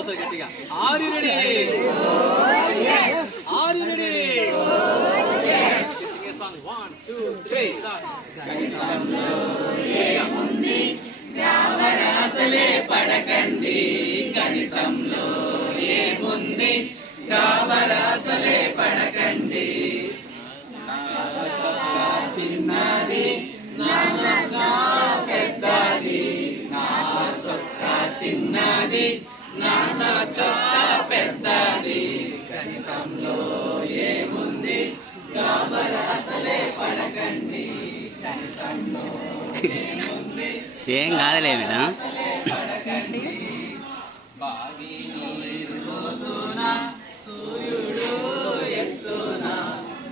మరోసారి గట్టిగా are you ready are you ready sing a song 1 2 3 గణితంలో ఏముంది గాబరాసలే పడకండి గణితంలో ఏముంది గాబరాసలే పడకండి చిన్నది నా చొక్కా పెద్దది నా చొక్కా చిన్నది నా చొక్కా పెద్దది గణితంలో ఏముంది గాబరాసలే పడకండి గణితంలో ఏముంది ఏం కాదులే మేడం పడకండి బావి నీరు లోతున సూర్యుడు ఎత్తున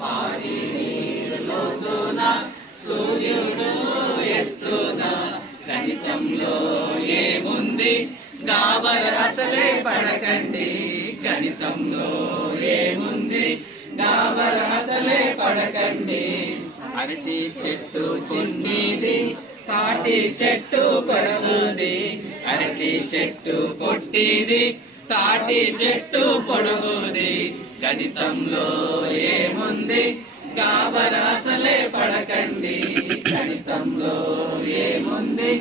బావి నీరు లోతున సూర్యుడు ఎత్తున గణితంలో ఏముంది గాబరాసలే పడకండి గణితంలో ఏముంది గాబరాసలే పడకండి అరటి చెట్టు చిన్నది తాటి చెట్టు పొడవుది అరటి చెట్టు పొట్టిది తాటి చెట్టు పొడవుది గణితంలో ఏముంది గాబరాసలే పడకండి గణితంలో ఏముంది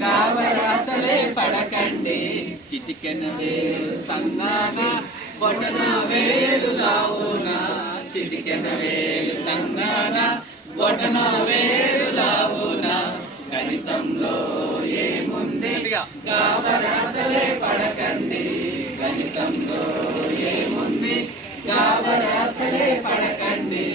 గాబరాసలే పడకండి చిటికెన వేలు సంగాన బొటన వేలు లావున చిటికెన వేలు సంగాన బొటన వేలు లావున గణితంలో ఏముంది గాబరాసలే పడకండి గణితంలో ఏముంది గాబరాసలే పడకండి